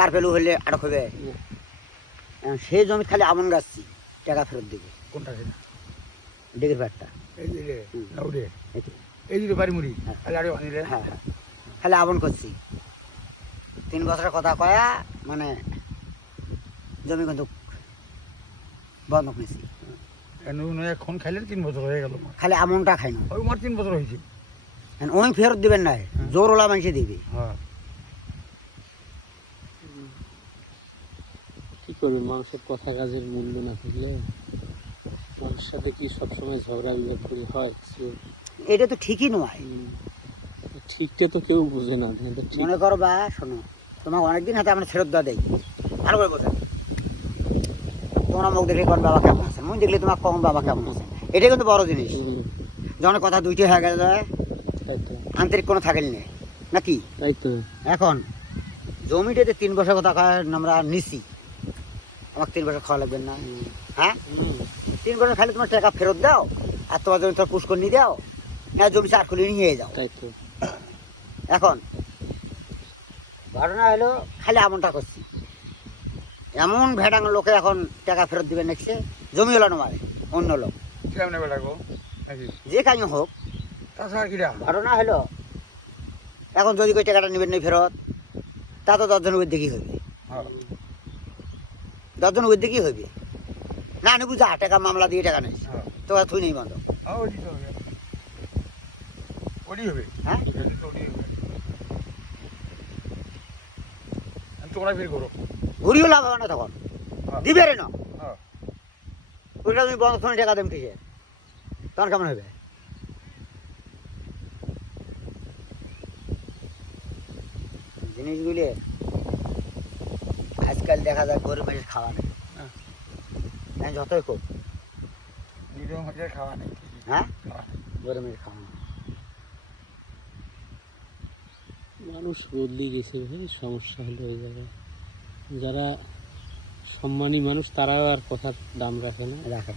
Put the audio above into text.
কার পেলু হলে আটক হবে। সেই জমি খালি আমন গাছছি টাকা ফেরত দেবে। কোনটা সেটা? ডেকের পাটটা এই যে রে, না ওরে, এটি। এই যে বাড়ি মুড়ি, হ্যাঁ। খালি আরে বানি রে। হ্যাঁ হ্যাঁ, খালি আমন করছি 3 বছরের কথা কয়া, মানে জমি কিন্তু বন্ধক নিয়েছি। এখন খাইলেন 3 বছর হয়ে গেল। খালি আমনটা খাই না, ওই মার 3 বছর হয়েছে। ওই ফেরত দিবেন না, জোর ওলা মানুষে দিবে। হ্যাঁ, কি করবে, মানুষের কথা কাজের মূল্য না থাকলে মানুষের সাথে কি সবসময় ঝগড়া বিবাদ করে হয়? এটা তো ঠিকই নয়। ঠিকটা তো কেউ বুঝে না। ঠিক মনে করো বা শোনো, তোমাকে অনেকদিন হাতে আমরা ফেরত দেওয়া দেয়, ভালো করে বোঝা। তোমরা মুখ দেখলে কোন বাবা কেমন আছে, মুখ দেখলে তোমার কম বাবা কেমন আছে, এটাই কিন্তু বড় জিনিস। যখন কথা দুইটি হয়ে গেছে, তাই তো, আন্তরিক কোনো থাকেন না নাকি। তাই তো। এখন জমিটাতে 3 বছর কথা আমরা নিছি, আমাকে 3 বছর খাওয়া লাগবে না? হ্যাঁ, 3 বছর খালি তোমার টাকা ফেরত দাও, আর তোমার জমি তোমার পুষ্কর নিয়ে দাও, না জমি চার খুলে নিয়ে যাও। তাই তো। এখন ঘটনা হলো খালি আমনটা করছি, এমন ভেড়াং লোকে এখন টাকা ফেরত দিবে নেছে, জমি হলো নয় অন্য লোক, কেমনে বেটা গো নাকি? যে কাজ হোক। তাছাড়া কিরা? ঘটনা হলো এখন যদি কই টাকাটা নেবেন নাই ফেরত, তা তো 10 জন উপর দেখি হইবে, হ্যাঁ, 10 জন উপর দেখি হইবে না। নেবু যা টাকা মামলা দিয়ে টাকা নেই, হ্যাঁ, তো আর তুই নেই বন্ধ। হ্যাঁ, ওই দিতে হবে, ওই হবে। হ্যাঁ, ওই হবে। তোমরা ফির করো। ঘুরিও লাভ হবে না তখন, হ্যাঁ, দিবে রে না। হ্যাঁ, ওইটা তুমি বন্ধ ফোনে টাকা দেন ঠিকই, তখন কেমন হবে? জিনিসগুলি আজকাল দেখা যায় গরিব মানুষের খাওয়া নেই, হ্যাঁ যতই হোক। নিজের মধ্যে খাওয়া নেই। হ্যাঁ, খাওয়া নেই। গরিব মানুষের খাওয়া নেই। মানুষ বদলে গেছে ভাই, সমস্যা হলো ওই জায়গায়। যারা সম্মানী মানুষ তারাও আর কথার দাম রাখে না। রাখে।